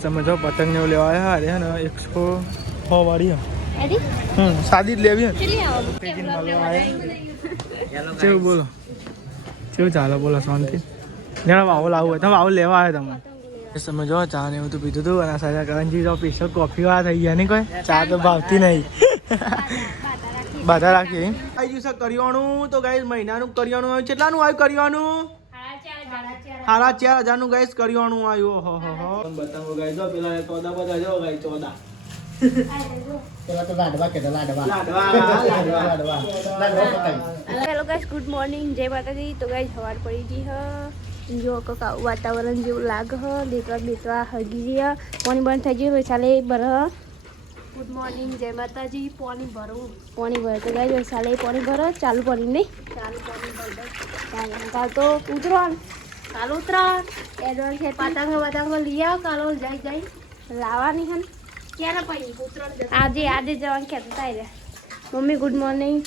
તમે જો પતંગ ને લેવા આવ્યા અરે ને 106 વાળી સાદી જ લેવી કેવું બોલો કેવું ચાલો બોલો શાંતિ જણા વાવો લાવવું હોય તમે આવું લેવા આવ્યા તમે તમે જો ચા ને એવું તો પીધું હતું અને સાથે કરણજી જો સ્પેશિયલ કોફી વાળા થઈ ગયા નહીં કોઈ ચા તો ભાવતી નહીં બાધા રાખી આવી ગયું છે કરિયાણું તો ગાઈસ મહિનાનું કરિયાણું આવ્યું કેટલાનું આવ્યું કરિયાણું 4,500 ગાઈસ કરિયાણું આવ્યું હો બતાવો ગાઈસ જો પેલા 14 બધા જો ગાઈસ 14 પેલા તો લાડવા કે લાડવા હેલો ગાઈસ ગુડ મોર્નિંગ જય માતાજી તો ગાઈસ સવાર પડી ગઈ હ જો વાતાવરણ જેવું લાગે હ દેતવા હગી ગયા પાણી બંધ થઈ ગયું ચાલે બર ગુડ મોર્નિંગ જય માતાજી પાણી ભરો તો ગાઈસ ચાલે પાણી ભરો ચાલુ પાણી નહીં ચાલુ પાણી ભરો કાલ તો ઉતરવાનું કાલ ઉતરણ એડવાન્સ છે પતંગ લઈ આવો કાલો જાય લાવવાની હન ક્યારે પડી ઉતરણ આજે જવાનું કહેતા હતા મમ્મી ગુડ મોર્નિંગ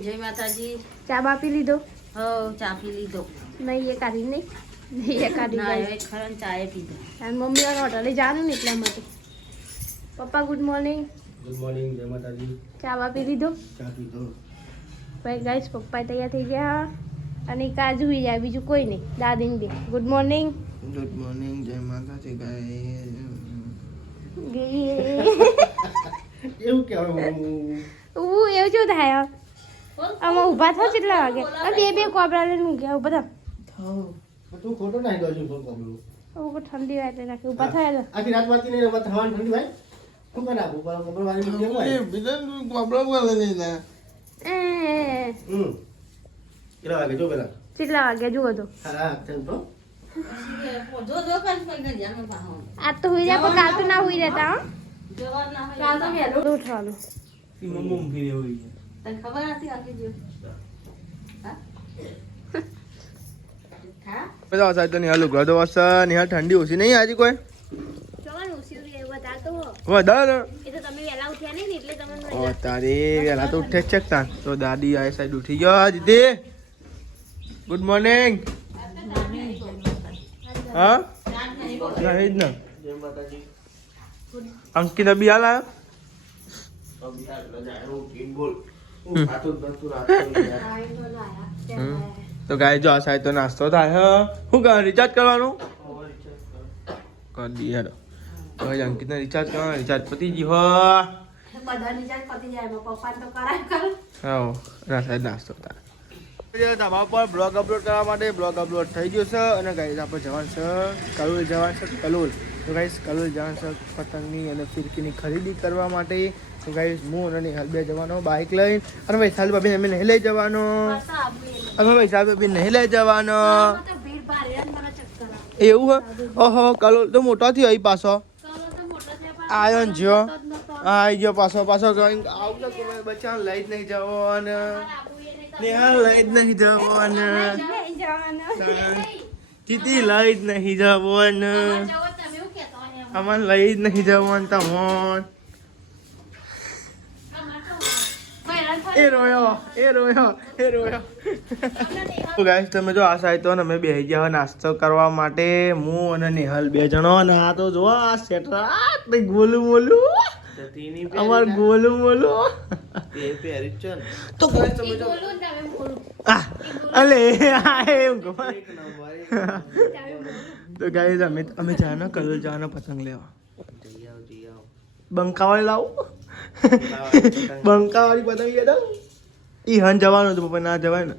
જય માતાજી ચા બાપી લીધો હો ચા પી લીધો નહીં એ કાઢી નહીં એ કાઢી ના હવે ખરણ ચાય પીધો અને મમ્મી વાર હોટલે જવાનું ને એટલા માટે પપ્પા ગુડ મોર્નિંગ જય માતાજી ચા બાપી લીધો ચા પીધો ભાઈ ગાઈસ પપ્પા તૈયાર થઈ ગયા અને કાજુ જાય બીજું કોઈ નહીં દાદીને બે ગુડ મોર્નિંગ જય માતાજી ગાઈસ એવું કેવું એવું શું થાય આમાં ઊભા થાવ કેટલા વાગે બે કોબરા લઈને મૂક્યા બધા તું ખોટો નાખી દો છું ઉપર ઠંડી વાતે નાખી ઊભા થયા આખી રાત વાતી નહીં રમત થવાની ઠંડી ભાઈ શું કરે આપું બરાબર વાળી કેમ હોય કેટલા વાગે જો પેલા કેટલા વાગે જુઓ તો હા ચાલ તો આજ તો હુઈ જાય પણ કાલ તો ના હુઈ રહેતા કાલ તો વહેલું ઉઠવાનું ખબર હતી આખી જો બધા સાહેબ તો નિહાલ ઉઘડો વસ નિહાલ ઠંડી ઓછી નહીં આજે કોઈ વધારે તારી વેલા તો ઉઠે જ છે તાન તો દાદી આ સાઈડ ઉઠી ગયો દીદી ગુડ મોર્નિંગ હા નહીં જ ને અંકિત અભી હાલ તો ગાય જો આ સાઈડ તો નાસ્તો થાય શું કરે રિચાર્જ કરવાનું કરી દઈએ હેડો ભાઈ અંકિતને રિચાર્જ કરવાનું રિચાર્જ પતી ગયું હો હા ના સાઈડ નાસ્તો થાય તમારા પર બ્લોગ અપલોડ કરવા માટે બ્લોગ અપલોડ થઈ ગયો છે અને ગાઈઝ આપણે જવાનું છે કલોલ જવાનું છે કલોલ તો ગાઈઝ કલોલ જવાનું છે પતંગની અને ફિરકીની ખરીદી કરવા માટે તો ગાઈઝ હું અને નિહાલ બે જવાનો બાઇક લઈને અને વૈશાલ ભાભી અમે નહીં લઈ જવાનો અમે વૈશાલ ભાભી નહીં લઈ જવાનો એવું હે ઓહો કલોલ તો મોટો થયો અહીં પાછો આવ્યો ને જો આવી ગયો પાછો આવું બચ્ચા લઈ જ નહીં જવાનો નિહાલ લઈ જ નહીં જવાનું ચીતી લઈ જ નહીં જવાનું અમારે લઈ જ નહીં જવાનું તમોન એ રોયો ગાઈસ તમે જો આ સાઈડ તો અમે બે ગયા નાસ્તો કરવા માટે હું અને નિહાલ બે જણો અને આ તો જો આ સેટ ગોલું મોલું અમાર ગોલું મોલું તો તમે જો અલે એમ તો ગાઈસ અમે જાના કલર જાના પતંગ લેવા બંકાવાળી લાવું બંકાવાળી પતંગ લેતા ઈ હન જવાનું હતું પણ ના જવાય ને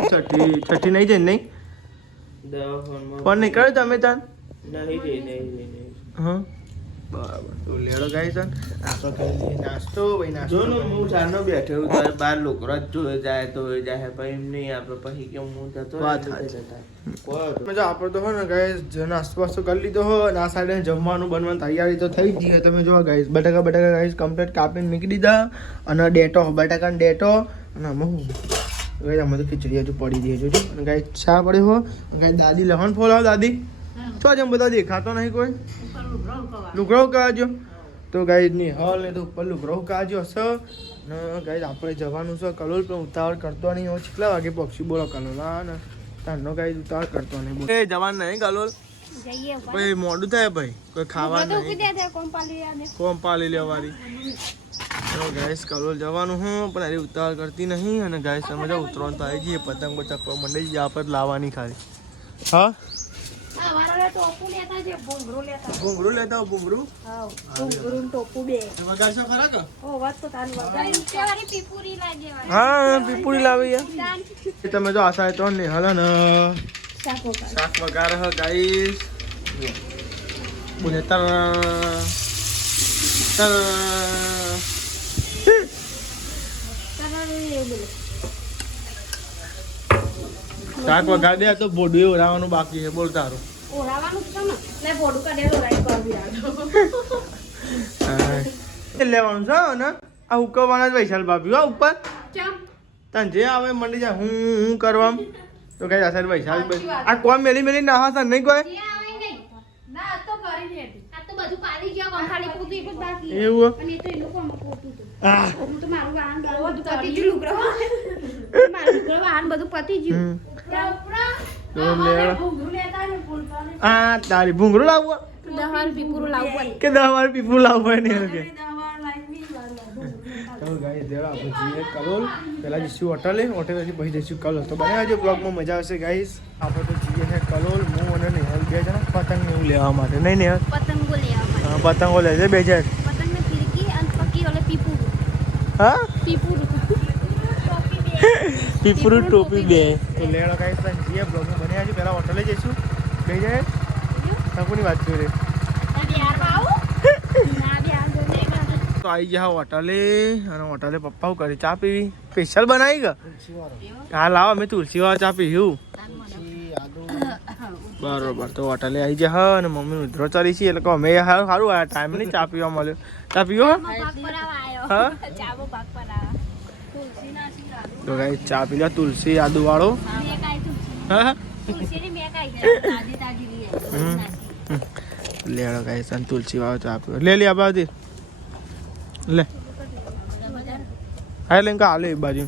છઠ્ઠી નહીં જાય નહીં ફોન નહીં કર્યો તમે તાન હા બરાબર તો લેડો ગાઈસ નાસ્તો કરી લઈએ નાસ્તો ભાઈ નાસ્તો જો હું ચારનો બેઠો તો બાર લોકો જ જોઈ જાય તો જાય ભાઈ એમ નહીં આપણે પછી કેમ હું જતો વાત મજા આપણે તો હો ને ગાઈસ જો નાસ્તો વાસ્તો કરી લીધો હો અને આ સાઈડે જમવાનું બનવાની તૈયારી તો થઈ ગઈ તમે જો ગાઈસ બટાકા ગાઈસ કમ્પ્લીટ કાપીને મૂકી દીધા અને બટાકાનો ડેટો અને અમે હું ગાઈસ અમે તો ખીચડી હજુ પડી રહી જોજો અને ગાઈસ ચા પડ્યો હો ગાઈસ દાદી લહણ ફોલાવો દાદી છો જેમ બધા દેખાતો નહીં કોઈ લુગડો કાજો તો ગાઈડ ની હોલ ને તો ઉપર લુગડો કાજો છે ને ગાઈડ આપણે જવાનું છે કલોલ પણ ઉતાવળ કરતો નહીં હવે કેટલા વાગે પક્ષી બોલો કલોલ હા ને તારનો ગાઈડ ઉતાવળ કરતો નહીં એ જવાનું નહીં કલોલ જઈએ ભાઈ મોડું થાય ભાઈ કોઈ ખાવા તો નહીં કીધે કોમ પાલી આને કોમ પાલી લેવારી તો ગાઈસ કલોલ જવાનું હું પણ અરે ઉતાવળ કરતી નહીં અને ગાઈસ તમે જો ઉતરવાનું તો આવી જઈએ પતંગ ચકવા મંડી જ આપણે લાવવાની ખાલી હા આ વાળા ટોપુ લેતા છે ભૂંગળું લેતા ભૂંગળું લેતા આવો ભૂંગળું હા ભૂંગળું ટોપુ બે વગાડશો ખરા કે ઓ વાત તો તારી વગાડી વાળી પીપુરી લાગે હા પીપુડી લાવી યાર તમે જો આશા તો ને હલા ને શાક વગાર હ ગાઈસ બોલે તર તર શાક વગાર દે તો બોડું ઓરાવાનું બાકી છે બોલ તારું ઓરાવાનું છે ને લે બોડું કાઢેલો રાઈ કરવી એ લેવાનું છે ને આ હુકવાના જ વૈશાલ ભાભી હો ઉપર ચમ તને જે આવે મંડી જાય હું કરવા તો કઈ અસર વૈશાલ આ કોમ મેલી મેલી ના હા નહીં કોઈ જે આવે નહીં ના આ તો કરી લેતી આ તો બધું પાડી ગયા કોણ ખાલી પૂતું એટલું જ બાકી એવું અને એ તો એનું કોમ પૂતું હતું આ હું તો મારું વાહન બધું પતી ગયું લુગડો મારું લુગડો વાહન બધું પતી ગયું તો આ તારી ભૂંગળું લાવવું દહાર પીપુરું લાવવું કે 10 વાર પીપું લાવવું ને કે ચાલો ગાઈસ દેવા આપણે જઈએ કલોલ પહેલા જઈશું હોટલે હોટેલેથી પછી જઈશું કલોલ તો બને આજે બ્લોગમાં મજા આવશે ગાઈસ આપણે તો જઈએ છે કલોલ હું અને નેહલ બે જણા પતંગ એવું લેવા માટે નહીં નેહલ પતંગો લેવા માટે પતંગો લેજે બે જણ પતંગ ને ફિરકી અને પક્કી ઓલે પીપુરું હા પીપુરું પીપુરું ટોપી બે તો લેડો ગાઈસ જઈએ બ્લોગમાં બને આજે પહેલા હોટલે જઈશું બે જણ તકોની વાત કરે તો આવી ગયા હોટલે અને હોટલે પપ્પા હું કરી ચા પીવી સ્પેશિયલ બનાવી ગયો હા લાવો અમે તુલસી વાળા ચા પીવું બરોબર તો હોટલે આવી ગયા અને મમ્મી ઉધરો ચાલી છે એટલે અમે સારું સારું આ ટાઈમ નહીં ચા પીવા મળ્યો ચા પીવો હા તો ગાઈ ચા પી લો તુલસી આદુ વાળો હા લેડો ગાઈ સન તુલસી વાળો ચા પીવો લે લે આ બાજુ લે હા લેંકા હાલે એ બાજુ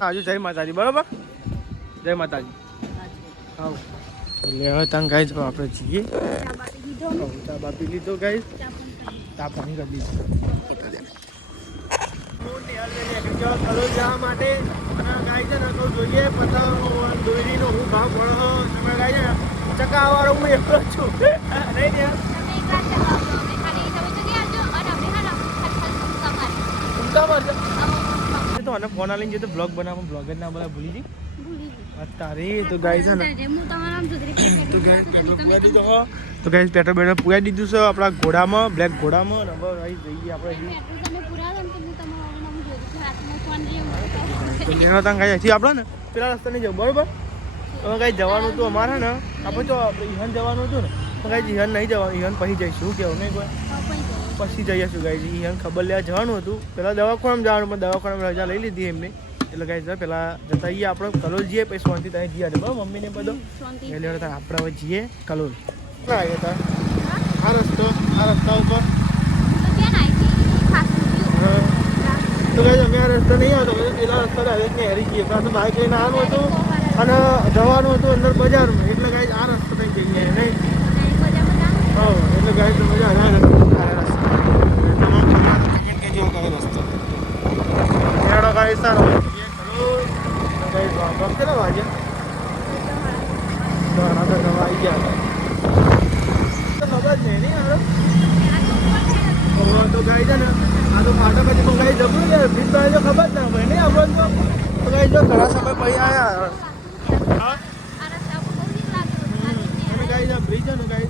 આજુ જય માતાજી બરોબર જય માતાજી આવ લેવા તંગ ગાઈ જો આપણે જઈએ ચા બા પી લીધો ગાઈ ચા પાણી કરી દીધું જવા માટે ગાય છે ને જોઈએ પતંગ દોરીનો હું ભાવ ભણો તમે ગાય છે ચકાવાળો હું એકલો છું નહીં ને તો અને ફોન આલીને જે તો બ્લોગ બનાવવા બ્લોગ જ ના બોલા ભૂલી જઈ અત્યારે તો ગાય છે ને તો ગાય પેટ્રોલ બેટ્રોલ પુગાઈ દીધું છે આપણા ઘોડામાં બ્લેક ઘોડામાં ને હવે જઈએ આપણે તો લેવા ત્યાં ગાય હજી આપણે ને પેલા રસ્તા નહીં જવું બરોબર હવે કાંઈ જવાનું હતું અમારે ને આપણે તો ઈહન જવાનું હતું ને તો કાંઈ ઈહન નહીં જવાનું ઈહન પછી જઈશું કેવું નહીં કોઈ પછી જઈશું ગાઈ ઈહન ખબર લેવા જવાનું હતું પેલા દવાખાનામાં જવાનું પણ દવાખાનામાં રજા લઈ લીધી એમને એટલે ગાઈ પેલા જતા જઈએ આપણે કલોલ જઈએ પછી શાંતિ ત્યાં જઈએ બરાબર મમ્મીને બધો એટલે આપણે હવે જઈએ કલોલ આવ્યા હતા આ રસ્તા ઉપર તો ગાઈ અમે આ રસ્તા નહીં આવતો પેલા રસ્તા ડાયરેક્ટ ને હેરી જઈએ તો બાઇક લઈને આવવાનું હતું અને જવાનું હતું અંદર બજારમાં એટલે ગાઈ આ રસ્તો નહીં જઈએ નહીં હા એટલે ગાઈ તો મજા આવે રસ્તો એડો ગાઈ સારો ગાઈ કેટલા વાગ્યા આવી ગયા ખબર જ નહીં તો ગાઈ છે ને આ તો ફાટક પછી ગાઈ જવું ને ભીડ તો ખબર જ ના ભાઈ નહીં આપણે તો ગાઈ જો ઘણા સમય પછી આવ્યા હા ગાઈ આ બ્રિજ ને ગાઈ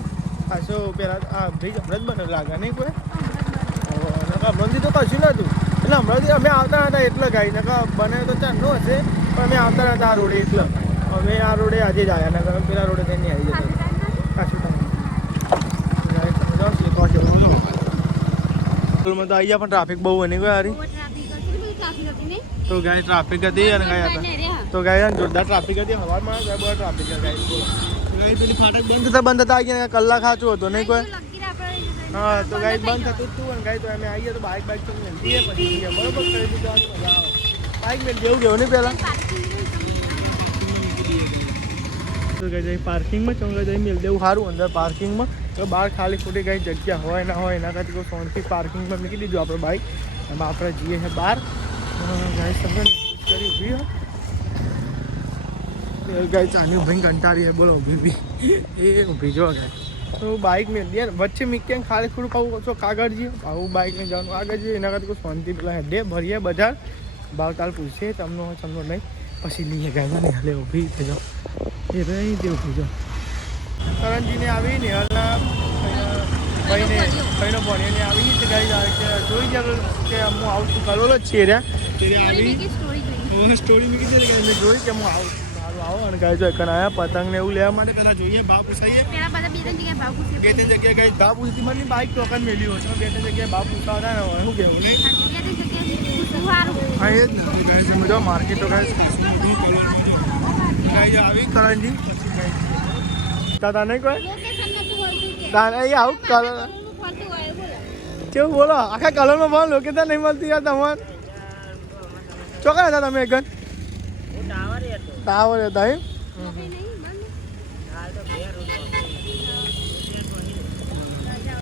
પાછો પેલા આ બ્રિજ હમણાં જ બને લાગે નહીં કોઈ હમણાંથી તો કશું નહોતું એટલે હમણાંથી અમે આવતા હતા એટલે ગાઈ નકા બને તો ચાલનો હશે પણ અમે આવતા હતા આ રોડે એટલે અમે આ રોડે આજે જ આવ્યા નકા પેલા રોડે કઈ નહીં આવી જતા પાછું તમે તો અહીંયા પણ ટ્રાફિક બહુ બની ગયો હારી તો ગાય ટ્રાફિક હતી અને ગાય હતા તો ગાય જોરદાર ટ્રાફિક હતી હવામાં બહુ ટ્રાફિક હતી ગાય પેલી ફાટક બંધ થતા અહીંયા કલાક સાચું હતું નહીં કોઈ હા તો ગાય બંધ થતું જ હતું અને ગાય તો અમે આવીએ તો બાઇક તો મેળવીએ પછી બરોબર કરી દીધું મજા આવે બાઇક મેળ જેવું કેવું નહીં પહેલાં તો કઈ પાર્કિંગમાં ચંગા જઈ મિલ દેવું સારું અંદર પાર્કિંગમાં તો બહાર ખાલી ખોટી કઈ જગ્યા હોય ના હોય એના કરતી કોઈ ફોનથી પાર્કિંગમાં મૂકી દીધું આપણે બાઇક એમાં આપણે જઈએ છે બહાર ગાય સમજો ને કરી ઊભી હોય ગાય ચાની ભાઈ કંટાળી છે બોલો ઊભી એ ઊભી જો ગાય તો બાઇક મેં દે વચ્ચે મીકે ખાલી ખોટું પાવું છો કાગળ જઈએ આવું બાઇકને જવાનું આગળ જઈએ એના કરતી કોઈ ફોનથી પેલા હેડે ભરીએ બજાર ભાવ તાલ પૂછીએ તમને નહીં પછી લઈએ ગાય ને હાલે ઊભી થજો એ રહી તે ઊભી જો કરણજીને આવી ને હાલના ભાઈનો ભણીને આવી તો ગાય જોઈ જાય કે હું આવું છું કરોલો જ છીએ ત્યારે આવી સ્ટોરી મૂકી દે મેં જોઈ કે હું આવું સારું આવો અને ગાય જો એકણ આવ્યા પતંગ ને એવું લેવા માટે પહેલાં જોઈએ ભાવ પૂછાઈએ બે ત્રણ જગ્યાએ ગાય ભાવ પૂછતી મને બાઇક ટોકન મેળ્યું હોય બે ત્રણ જગ્યાએ ભાવ પૂછતા હતા ને શું કહેવું નહીં હા એ જ ને ગાય મજા માર્કેટ તો ગાય ગાય આવી કરણજી પછી ગાય દાદા નહીં કોઈ દાદા એ આવું કલર કેવું બોલો આખા કલરમાં પણ લોકેશન નહીં મળતી યાર તમારે ચોક્કસ હતા તમે એક ટાવર હતા એમ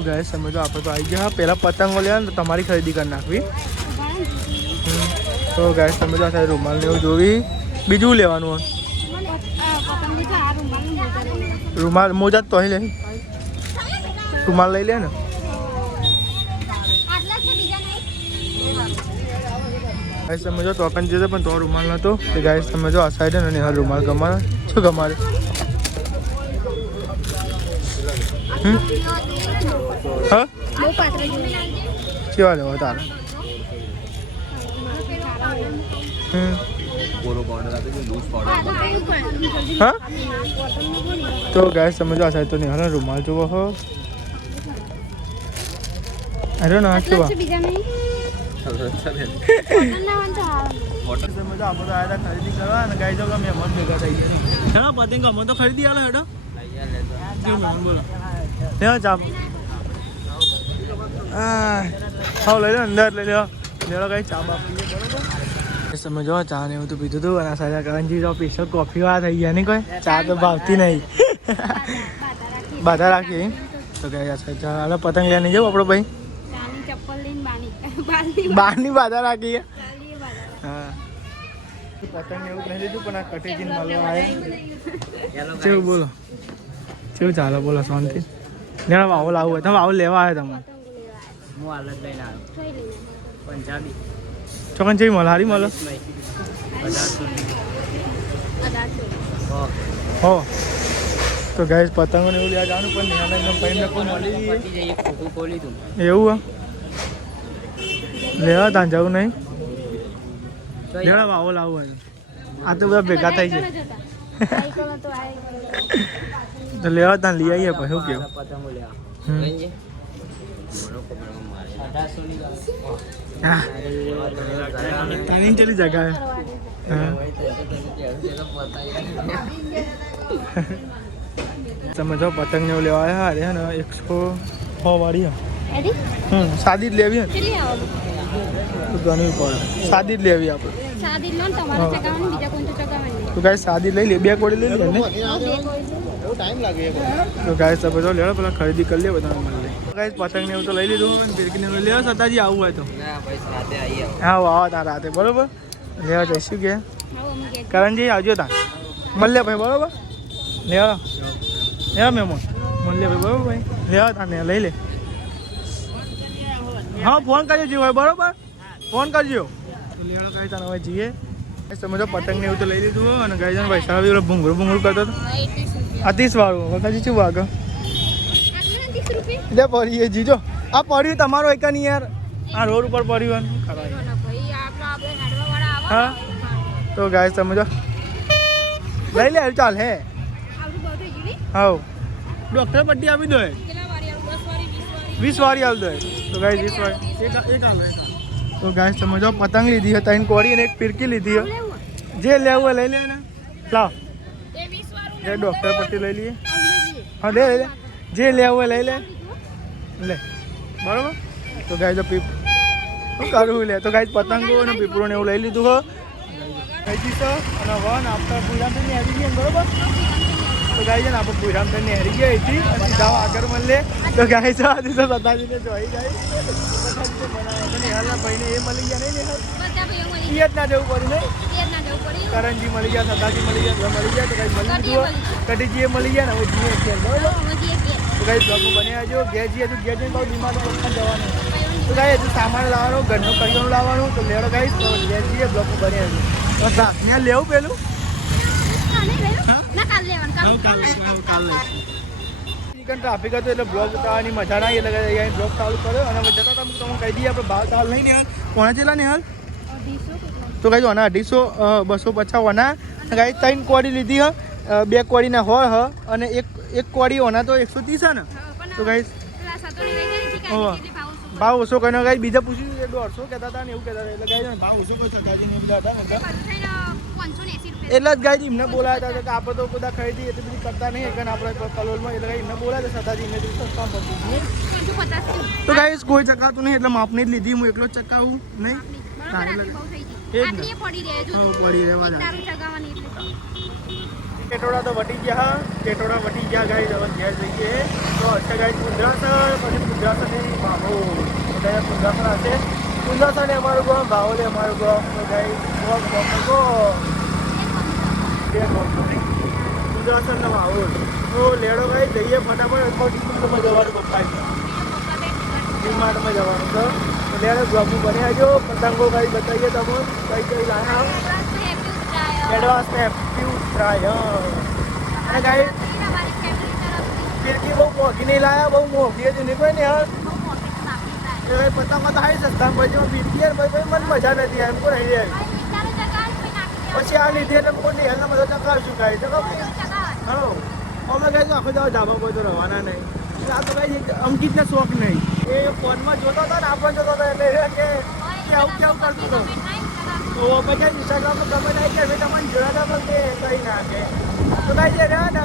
ગાય સમજો આપણે તો આવી ગયા પહેલાં પતંગો લેવા ને તો તમારી ખરીદી કરી નાખવી તો ગાય સમજો આ રૂમાલ ને એવું જોવી બીજું લેવાનું હોય રૂમાલ મોજા તો અહીં લે રૂમાલ લઈ લે ને ગાય સમજો ટોકન જશે પણ તો રૂમાલ નહોતો તો ગાય સમજો આ સાઈડ ને હા રૂમાલ ગમાડે શું ગમાડે હા કેવા લેવા તારે હા તો ગાય સમજો આ સાઈડ તો નહીં હા રૂમાલ જોવો હો અરે ના કેવા ખરીદી કરવા અને ગાય જો મહેમાન ભેગા થઈ ગયા પતંગ અમે તો ખરીદી આલો હેડો બોલો ચાપ હા લઈ લો અંદર લઈ લો લેડો કઈ ચા બાપી બરોબર સમજો ચા ને એવું તો પીધું હતું અને સાજા કરણજી જો સ્પેશિયલ કોફી વાળા થઈ ગયા નહીં કોઈ ચા તો ભાવતી નહીં બાધા રાખીએ તો ગયા ચાલો પતંગ લેવા નહીં જવું આપણો ભાઈ બહારની બાધા રાખીએ હા પતંગ એવું નહીં લીધું પણ આ કટેજીને મળવા આવે કેવું બોલો કેવું ચાલો બોલો શાંતિ જણા વાવો લાવવું હોય તમે વાવો લેવા આવે તમે હું હાલત લઈને આવ્યો પંજાબી ચોકન જેવી મળે હારી મળે હો તો ગાય પતંગો ને એવું લેવા જવાનું પણ નિહાળે એકદમ પૈને કોઈ મળી ખોટું ખોલી તું એવું લેવા ત્યાં જવું નહીં લેવા વાવો લાવવું હોય આ તો બધા ભેગા થઈ છે તો લેવા ત્યાં લઈ આવીએ પછી શું કેવું પતંગો લેવા તાની ચલી જગા તમે જો પતંગ ને એવું લેવા આવ્યા અરે ને 106 વાળી સાદી જ લેવી ને ગણવી પડે સાદી જ લેવી આપણે તો ગાય સાદી લઈ લે બે કોડી લઈ લે ને ટાઈમ લાગે તો ગાય સબ જો લેડો પેલા ખરીદી કરી લે બધા મળે ગાય પતંગ ને એવું તો લઈ લીધું અને ફિરકી ને લેવા સતાજી આવું હોય તો હા આવો તાર રાતે બરોબર લેવા જઈશું કે કરણજી આવજો તાર મળે ભાઈ બરોબર લેવા લેવા મેમો મળે ભાઈ બરોબર ભાઈ લેવા તાર ને લઈ લે હા ફોન કરજો જીવ હોય બરોબર ફોન કરજો લેવા ગાય તાર હવે જઈએ સમજો પતંગ ને એવું તો લઈ લીધું અને ગાય જાણ ભાઈ સાહેબ ભૂંગળું કરતો હતો 30 વાળું વખત શું વાગે લે પડીએ જીજો આ પડ્યું તમારો એક નહીં યાર આ રોડ ઉપર પડ્યું હા તો ગાય સમજો લઈ લે ચાલ હે હા ડૉક્ટર પટ્ટી આપી દો 20 વાળી આપી દો તો ગાય 20 વાળી એક તો ગાય સમજો પતંગ લીધી હતી ત્રણ કોરી અને એક ફિરકી લીધી જે લેવું લઈ લે ને લાવ એ ડૉક્ટર પટ્ટી લઈ લઈએ હા લે લે જે લેવું લઈ લે લે બરાબર તો ગાય તો પીપ શું કરવું લે તો ગાય પતંગો અને પીપળો ને એવું લઈ લીધું હો કઈ દીધો અને વન આપતા પૂરા થઈને આવી ગયા બરાબર તો ગાઈ છે ને આપણે પૂરામ કરીને હેરી ગયા હતી અને જાઓ આગળ મળીએ તો ગાઈ છે આજે તો સતાજીને જોઈ જાય સતાજીને બનાવ્યા નિહાલના ભાઈને એ મળી ગયા નહીં નિહાલ પિયત ના જવું પડ્યું નહીં કરણજી મળી ગયા સતાજી મળી ગયા મળી ગયા તો કઈ મળી ગયું કટીજી એ મળી ગયા ને હવે જીએ અત્યારે બરાબર તો કઈ બ્લોગમાં બન્યા જો ઘેર જઈએ તો ઘેર જઈને બહુ ડિમાન્ડ જવાનું તો કઈ હજુ સામાન લાવવાનું ઘરનું કરિયાણું લાવવાનું તો લેડો કઈ તો ઘેર જઈએ બ્લોગમાં બન્યા છે તો ત્યાં લેવું પેલું ટ્રાફિક હતું એટલે બ્લોગ ઉતારવાની મજા ના એટલે અહીંયા બ્લોગ ચાલુ કર્યો અને જતા તમે તમને કહી દઈએ આપણે ભાવ ચાલ નહીં ને કોણા ચેલા ને હાલ તો કઈ આના 250 250 ઓના કઈ 3 કોડી લીધી હ 2 કોડીના હોય હ અને એક કોડી ઓના તો 130 ને તો કઈ ભાવ ઓછો કઈ કઈ બીજા પૂછ્યું 150 કહેતા હતા ને એવું કહેતા એટલે કઈ ભાવ ઓછો કોઈ સકાજી ને બધા હતા એટલે જ ગાય એમને બોલાયા હતા કે આપણે તો બધા ખરીદી એટલી બધી કરતા નહીં એટલે આપણે કલોલમાં એટલે એમને બોલાયા હતા સતાજી એમને સસ્તા પડતું તો ગાય કોઈ ચકાતું નહીં એટલે માપની જ લીધી હું એકલો જ ચકાવું નહીં ટેટોડા તો વટી ગયા ટેટોડા વટી ગયા ગાય હવે ઘેર જઈએ તો અચ્છા ગાય કુંદ્રાસર પછી કુંદ્રાસરની ભાવો કુંદ્રાસર હશે કુંદ્રાસર ને અમારું ગામ ભાવો ને અમારું ગામ ગાય કુંદ્રાસર ના ભાવો તો લેડો ગાય જઈએ ફટાફટ ડિમાન્ડમાં જવાનું પપ્પા ડિમાન્ડમાં જવાનું છે તો લેડો બ્લોગમાં બન્યા જો પતંગો ગાય બતાવીએ તમે કઈ કઈ લાયા એડવાન્સ હેપી ટ્રાય અને ગાય ફિરકી બહુ મોંઘી નહીં લાયા બહુ મોંઘી હતી નહીં કોઈ ને યાર એ પતંગમાં તો આવી સસ્તા પછી ફિરકી ભાઈ મને મજા નથી એમ કોઈ નહીં જાય પછી આ લીધે એટલે કોઈ નહીં એના બધા ચકાવશું ગાય ચકાવ હા અમે ગાય તો આખો જાવ ધાબા કોઈ તો રહેવાના નહીં આ તો ગાય અમકીતને શોખ નહીં એ ફોનમાં જોતો હતો ને આપણને જોતો હતો એટલે કે આવું કેવું કરતું હતો તો પછી ઇન્સ્ટાગ્રામમાં કમેન્ટ આવી કે તમને જોયા પણ તે કંઈ ના કે તો કાંઈ જે રહ્યા ને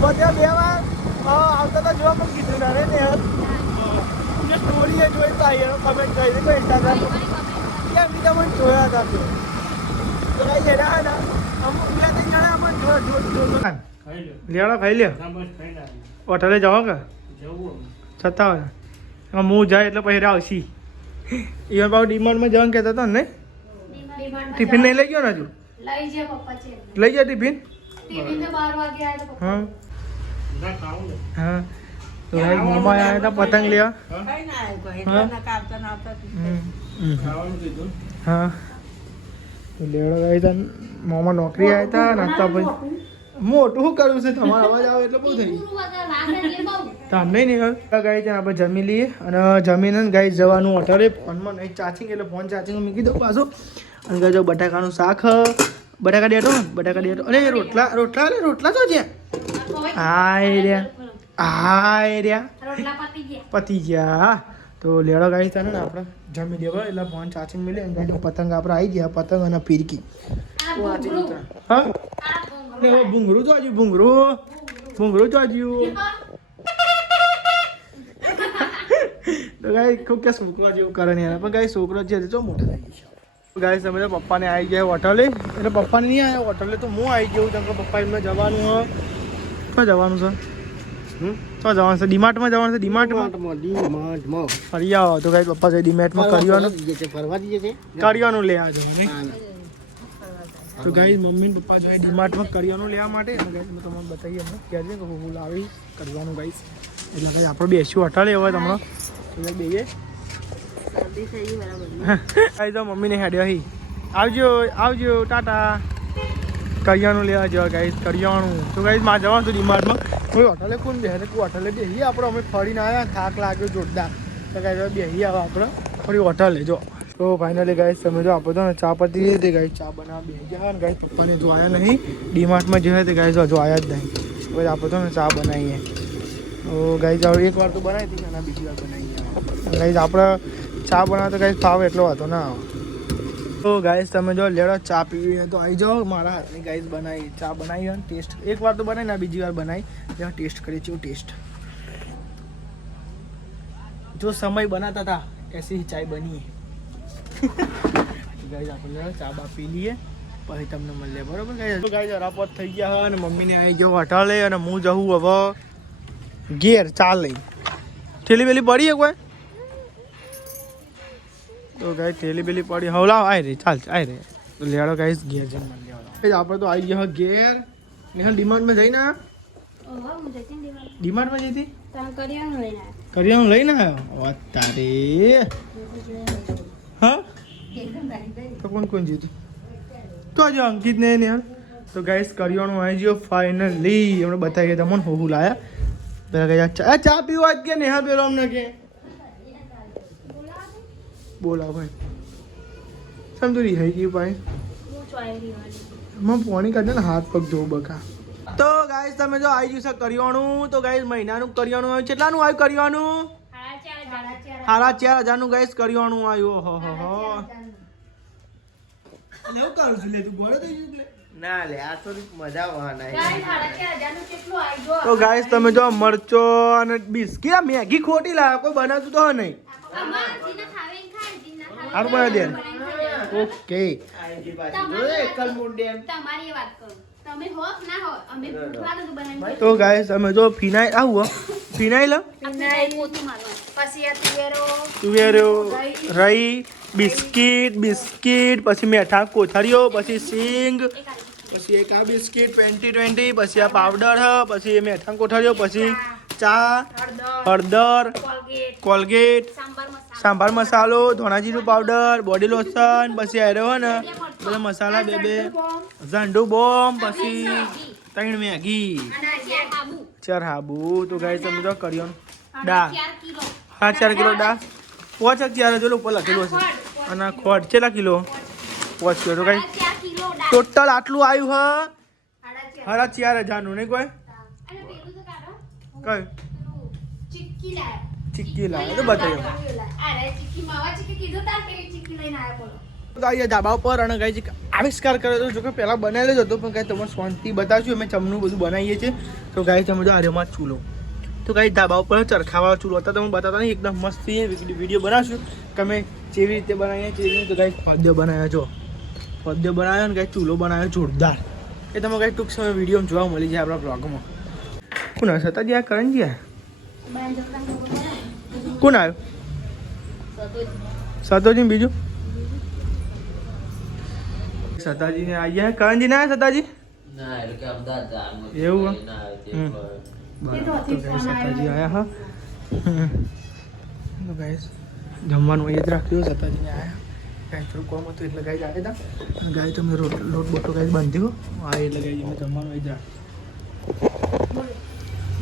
બધા બે વાર આવતા તો જોવા પણ કીધું ના રે ને સ્ટોરી એ જોઈ તો આવી કમેન્ટ કરી દે કોઈ ઇન્સ્ટાગ્રામમાં કેમ બીજા મને જોયા હતા તો કાંઈ જે રહ્યા ને અમુક બે ત્રણ જણા પણ જો લેવાડા ખાઈ લે હોટલે જાઓ કે છતાં હોય હું જાય એટલે પછી આવશી ઇવન પાછું ડિમાન્ડમાં જવાનું કહેતા હતા ને ટિફિન નહીં લઈ ગયો ને હજુ લઈ ગયા ટિફિન હા હા તો ભાઈ મામા આવ્યા હતા પતંગ લેવા હા તો લેવડો ગયા હતા મામા નોકરી આવ્યા હતા નાસ્તા પછી મોટું શું કરવું છે તમારો અવાજ આવે એટલે બહુ થઈ તાર નહીં ગાય ત્યાં આપણે જમી લઈએ અને જમીને ગાય જવાનું હોટલે ફોનમાં નહીં ચાર્જિંગ એટલે ફોન ચાર્જિંગ મૂકી દઉં પાછું અને ગાય જો બટાકાનું શાક બટાકા ડેટો ને બટાકા ડેટો અરે રોટલા રોટલા અરે રોટલા તો છે હાય રહ્યા પતી ગયા તો લેડો ગાય થાય ને આપણે જમી દેવા એટલે ફોન ચાર્જિંગ મળે અને પતંગ આપણે આવી ગયા પતંગ અને ફિરકી હા ભૂંગરું તો હજુ ભૂંગરું તો હજુ તો ગાય ખૂબ કે છોકરો જેવું કરે ને પણ ગાય છોકરો છે તો મોટા થઈ ગયો ગાય સમજ પપ્પાને આવી ગયા હોટલે એટલે પપ્પાને નહીં આવ્યા હોટલે તો હું આવી ગયું કેમ કે પપ્પા એમને જવાનું હોય ક્યાં જવાનું છે તો જવાનું છે ડીમાર્ટમાં જવાનું છે ડીમાર્ટમાં ફરી આવો તો ગાય પપ્પા છે ડીમાર્ટમાં કરિયાનું લે આવજો તો ગાઈઝ મમ્મી ને પપ્પા જોઈએ ડીમાર્ટમાં કરિયાનું લેવા માટે અને ગાઈઝ મેં તમને બતાવીએ અમે કહેજે કે હું લાવી કરવાનું ગાઈઝ એટલે ભાઈ આપણે બેસ્યું હોટલે હવે તમને બેઈએ ગાઈઝ મમ્મીને હેડ્યો હી આવજો આવજો ટાટા કરિયાનું લેવા જવા ગાઈઝ કરિયાણું તો ગાઈઝ માં જવાનું હતું ડીમાર્ટમાં કોઈ હોટલે કોણ બેસે કોઈ હોટલે બેસીએ આપણે અમે ફરીને આવ્યા થાક લાગ્યો જોરદાર તો ગાઈઝ બેસી આવો આપણે ફરી હોટલે જો તો ફાઇનલી ગાઈસ તમે જો આપણે તો ને ચા પતી ગઈ હતી ગાઈસ ચા બનાવવા બેસી ગયા અને ગાઈસ પપ્પાને જો આવ્યા નહીં ડીમાર્ટમાં જે તે ગાઈસ જો આવ્યા જ નહીં પછી આપણે તો ને ચા બનાવીએ તો ગાઈસ એક વાર તો બનાવી હતી અને બીજી વાર બનાવીએ ગાઈસ આપણે ચા બનાવતો ગાઈસ ફાવે એટલો હતો ના તો ગાઈસ તમે જો લેડો ચા પીવી તો આવી જાઓ મારા હાથની ગાઈસ બનાવી ચા બનાવી અને ટેસ્ટ એક વાર તો બનાવી ને બીજી વાર બનાવી જ્યાં ટેસ્ટ કરીએ છીએ ટેસ્ટ જો સમય બનાતા હતા એસી ચાય બની ગાઈસ આપણે ચા બા પી લઈએ પછી તમને મળીએ બરોબર ગાઈસ. તો ગાઈસ અરાપત થઈ ગયા અને મમ્મીને આવી ગયો અટાલે અને હું જઉં હવે ઘેર ચાલે. ઠેલી બેલી પડી કોઈ તો ગાઈસ ઠેલી બેલી પડી હવલા આય રે ચાલ આય રે તો લેડો ગાઈસ ઘેર જઈને મળીએ. આપણે તો આવી ગયા ઘેર ને ડીમાર્ટમાં જઈને ડીમાર્ટમાં જઈ હતી કરિયાણું લઈને આવ્યો તારે હા તો કોણ જીતું તો આજે અંકિત ને યાર. તો ગાઈસ કરિયાણું આવી ગયો ફાઇનલી હમણાં બતાવી ગયા તમને હું લાયા પેલા ગયા ચા પીવા જ કે નેહા પેલો અમને કે બોલા ભાઈ સમજૂરી થઈ ગયું ભાઈ પાણી કાઢે ને હાથ પગ જોવું બકા. તો ગાઈસ તમે જો આવી ગયું છે કરિયાણું. તો ગાઈસ મહિનાનું કરિયાણું આવ્યું કેટલાનું આવ્યું કરિયાણું 4,500 નું ગાઈસ કરિયાણું આવ્યું. હો એવું કરું છું લે તું ગોળો થઈ ગયું ના લે આ થોડીક મજા વાના. તો ગાઈસ તમે જો મરચો અને બિસ્કિટ મેગી ખોટી લાવ્યા કોઈ બનાવતું તો નહીં હારું બનાવી દે. ઓકે તો ગાઈસ અમે જો ફિનાઇલ આવું ફિનાઇલ તુવેરો રઈ બિસ્કિટ પછી મેઠા કોથળીઓ પછી સિંગ પછી એક આ બિસ્કિટ 20 પછી આ પાવડર પછી મેઠા કોથળીઓ પછી ચા હળદર કોલગેટ સાંભાર મસાલો ધોણાજીરું પાવડર બોડી લોશન પછી આ રહ્યો ને બધા મસાલા બે ઝંડુ બોમ્બ પછી 3 મેગી 4 હાબુ. તો ગાઈસ તમે જો કર્યો દા 4 કિલો દા 5 ત્યારે જો ઉપર લખેલું હશે અને ખોટ કેટલા કિલો 5 કિલો. તો ગાઈસ ટોટલ આટલું આવ્યું હ 4,500 નું નહીં કોઈ કઈ ચીક્કી લાવે તો બતાવ્યો. તો અહીંયા ધાબા ઉપર અને ગાઈસ આવિષ્કાર કર્યો હતો જો કે પહેલાં બનાવેલો જ હતો પણ કાંઈ તમને શાંતિ બતાવશું અમે ચમનું બધું બનાવીએ છીએ. તો ગાઈસ તમે જો આર્યમાં ચૂલો તો ગાઈસ ધાબા ઉપર ચરખાવાળો ચૂલો હતા તમે બતાવતા નહીં એકદમ મસ્ત વિડીયો બનાવશું કે અમે જેવી રીતે બનાવીએ જેવી રીતે ગાઈસ ખાદ્ય બનાવ્યા છો ખાદ્ય બનાવ્યો ને ગાઈસ ચૂલો બનાવ્યો જોરદાર એ તમે ગાઈસ ટૂંક સમય વિડીયો જોવા મળી જાય આપણા બ્લોગમાં. કોણ આવ્યો સતાજી આ કરણજી આ કોણ આવ્યો સતોજી બીજું સતાજી ને આવ્યા કરણજી ના સતાજી એવું સતાજી આયા હા. ગાઈસ જમવાનું એ જ રાખ્યું સતાજીને આયા ગાઈસ થોડું કોમ હતું એટલે ગાઈસ આવ્યા હતા ગાય તમે લોટ બોટો ગાઈસ બાંધ્યો હા એટલે ગાઈસ અમે જમવાનું એ જ રાખ્યું.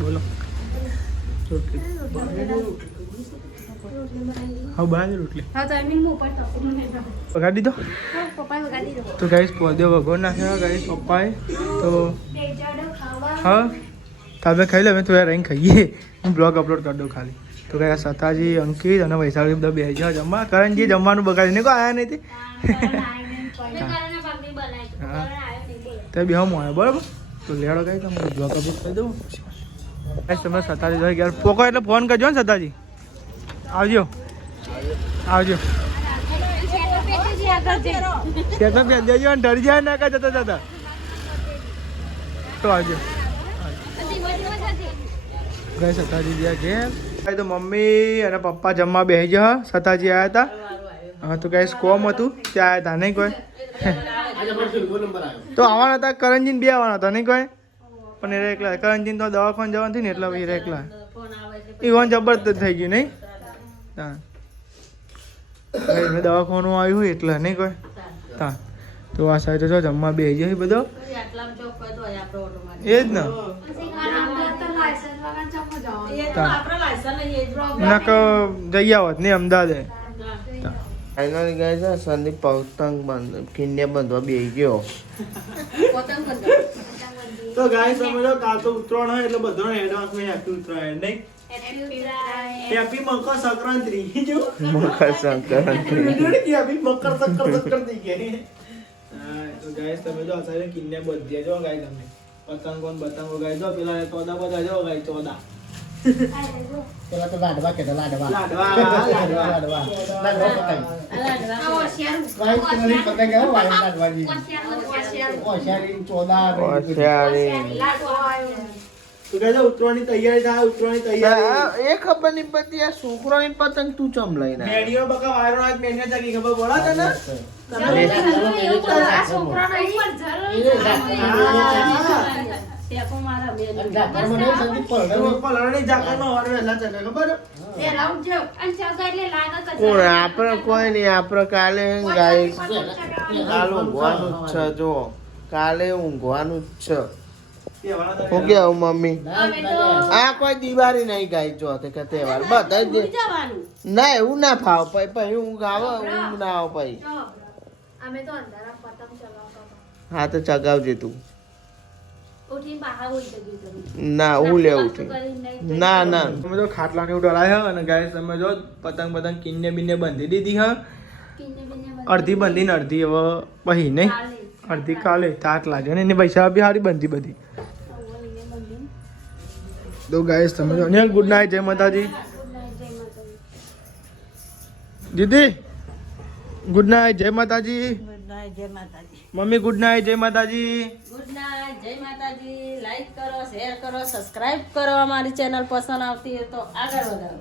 બોલો હા બનાવી રોટલી વગાડી દીધો. તો ગાઈસ પોદો વગોર નાખ્યો ગાઈસ પપ્પાએ તો હા તમે ખાઈ લો અમે થોડા રહીને ખાઈએ હું બ્લોગ અપલોડ કરી દઉં ખાલી. તો ગાઈસ સતાજી અંકિત અને વૈશાલી બધા બે જાઓ જમવા કરણજી જમવાનું બગાડીને કોઈ આવ્યા નથી તે બે હમ આવ્યો બરાબર. તો લેડો ગાઈસ તમે બ્લોગ અપલોડ કરી દઉં ગાઈસ તમે સતાજી જોઈ ગયા પોકો એટલે ફોન કરજો ને સતાજી આવજો શેઠમાં પહેરી દેજો અને ડરી જાય ના કાંઈ જતા તો આવજો ગઈ સતાજી ગયા ઘેર તો મમ્મી અને પપ્પા જમવા બેસી ગયા સતાજી આવ્યા હતા હા. તો ગાઈસ કોમ હતું ત્યાં આવ્યા હતા નહીં કોઈ તો આવવાના હતા કરણજીને બે આવવાના હતા નહીં કોઈ પણ એ એકલા કરણજીને તો દવાખાને જવાનું થયું ને એટલે એ એકલા ઈવન જબરદસ્ત થઈ ગયું નહીં હા દવાખાનું આવ્યું હોય એટલે નહીં કોઈ હા. તો આ સાઈડ જો જમવા બેસી જાય બધો એ જ ને ના જઈ આવત નહીં અમદાવાદે. ફાઇનલી ગાઈસ સંદીપ પતંગ કિન્ને બંધવા બેસી ગયો. તો ગાઈસ સમજો કાલ તો ઉત્તરાયણ હોય એટલે બધાનો એડવાન્સમાં હેપી ઉત્તરાયણ નહીં હેપી મકર સંક્રાંતિ જો મકર સંક્રાંતિ હેપી મકર સંક્રાંતિ કે તો ગાઈસ તમે જો અસારે કિન્ને બધ્યા જો ગાઈસ તમે પતંગો ને બતંગો ગાઈસ જો પેલા ચોદા બધા જો ગાઈસ ચોદા પેલા તો લાડવા કહેતા લાડવા લાડવા. લાડવા પતંગ વાઈટ કલરની પતંગ આવે વાઈટ લાડવાની ઓશિયારી ચોદા હોશિયારી. તો ગાઈસ ઉતરવાની તૈયારી થાય ઉતરવાની તૈયારી એ ખબર નહીં પડતી આ છોકરાની પતંગ તું ચમ લઈને આવ્યો? મેડિયો બકા વાયરો આજ મેડિયો જાગી ખબર બોલા તને ટેકો મારા બેન પલળની જાકરનો વાર વહેલા ચાલે ખબર કોણ આપણે કોઈ નહીં આપણે કાલે ગાઈસ કાલે ઊંઘવાનું જ છે જો કાલે ઊંઘવાનું જ છે શું કેવું મમ્મી આ કોઈ દિવાળી નહીં ગાઈ જો કે તહેવાર બધા જ જવાનું ના એવું ના ફાવ પછી ઊંઘ આવે ઊંઘ ના આવે પછી અમે તો અંધારા પતંગ ચલાવતા હા તો ચગાવજે તું ઉઠી બહાર હોઈ જગ્યું ના હું લેવું છે ના ના અમે તો ખાટલા ને ઉડાય અને ગાઈસ તમે જો પતંગ કિન્ને બિન્ને બાંધી દીધી હા અડધી બંધી ને અડધી હવે પછી નહીં અડધી કાલે તાટ લાગે ને એની પૈસા બી હારી બંધી બધી તો ગાઈસ તમે જો ને ગુડ નાઇટ જય માતાજી દીદી ગુડ નાઇટ જય માતાજી ગુડ નાઇટ જય માતાજી મમ્મી ગુડ નાઇટ જય માતાજી ગુડ નાઇટ જય માતાજી લાઈક કરો શેર કરો સબસ્ક્રાઇબ કરો અમારી ચેનલ પસંદ આવતી હોય તો આગળ વધારો